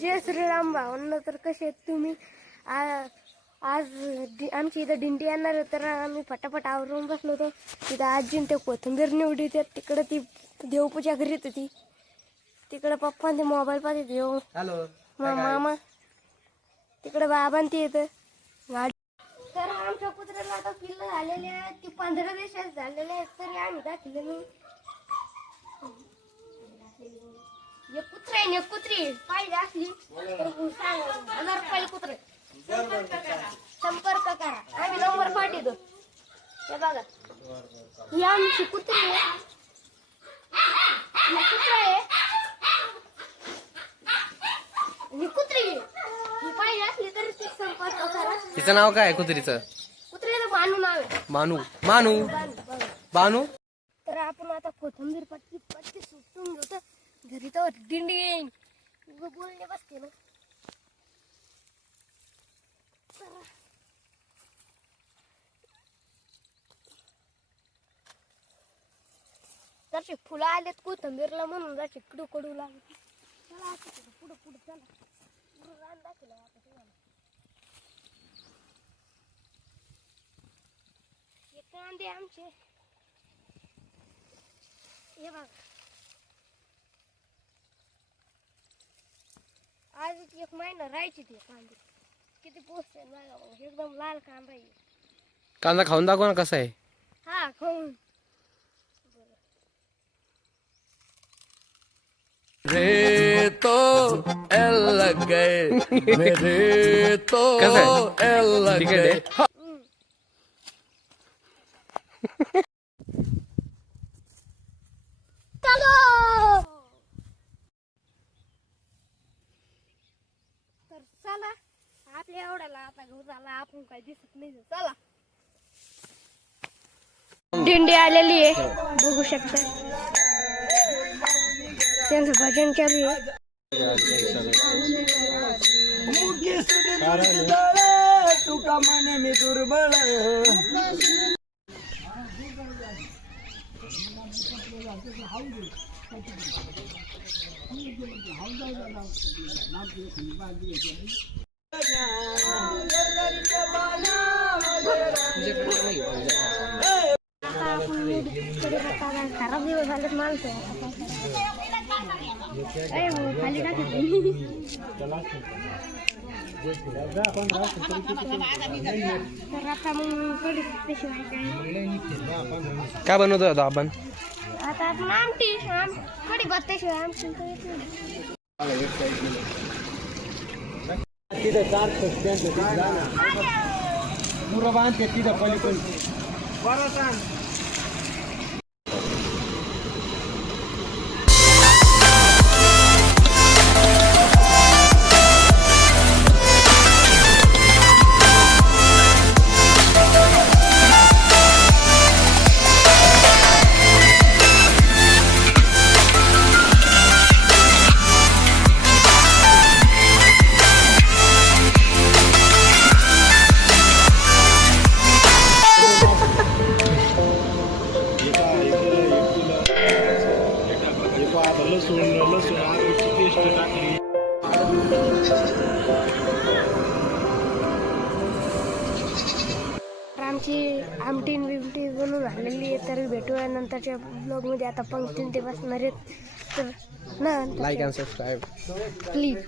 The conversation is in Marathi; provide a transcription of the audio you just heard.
जय श्रीराम भावांना. तर कसे आहेत तुम्ही? आज आमची इथं दिंडी येणार आहे, तर आम्ही फटाफट आवरून बसलो होतो. तिथं आजीन ते कोथिंबीर निवडी ते तिकडे ती देवपूजा करीत होती. तिकडे पप्पा ते मोबाईल पाहते देव. मामा तिकडे बाबां ते येतं गाडी. तर आमच्या कुत्र्याला आता पिल्लं झालेले आहेत, ती 15 दिवसात झालेले आहेत, तरी आम्ही दाखवले नाही. एक कुत्रा आहे, एक कुत्री पाहिजे असली तर सांग. 1000 रुपये कुत्रे. संपर्क करा. आम्ही नंबर पाठवतो. हे बघा, ही आमची कुत्री आहे. ही कुत्रा आहे, ही कुत्री. ही पाहिजे असली तर ते संपर्क करा. तिचं नाव काय आहे कुत्रीचं? कुत्र्याचं बानू नाव आहे. मानू. मानू बानू. तर आपण आता कोथिंबीर पट्टी सुटून घेतो. घरी तर दिंडी येईन बोलणे बसते ना. जरशी फुलं आलेत कोथिंबीरला म्हणून जरशी कडू कडू लागली. चला पुढे पुढे चला. रान दाखवलं आता तुम्हाला. हे कांदे आमचे. हे बघा, आज 1 महिना राहायची ते कांदे. किती पोचते बघा, एकदम लाल कांदा आहे. कांदा खाऊन दाखव ना कसा आहे. हा खाऊन. रे तो एल लग गए मेरे तो एल लग गए. तर चला, आपल्या एवढ्याला आता घर झाला, आपण काय दिसत नाही. चला, दिंडी आलेली आहे, बघू शकता. त्यांचं भजन चालू आहे. तुका मन मी दुर्बळ. खराब दिवस झालेत माणसं. खाली टाकत तर आता मग कढी शिवाय काय बनवतो आता आपण? आता आपण आमटी कढी बत्त्याशिवाय आमटी तिथं 4 मुरं बांधते तिथं पलीकडे. बरं सांग. लसूण आलूची पेस्ट टाकली. आमची आमटी बिमटी बनवून झालेली आहे. तर भेटूया नंतरच्या ब्लॉगमध्ये. आता पंक्तीन ते बसणार आहेत, तर ना लाईक अँड सबस्क्राईब प्लीज.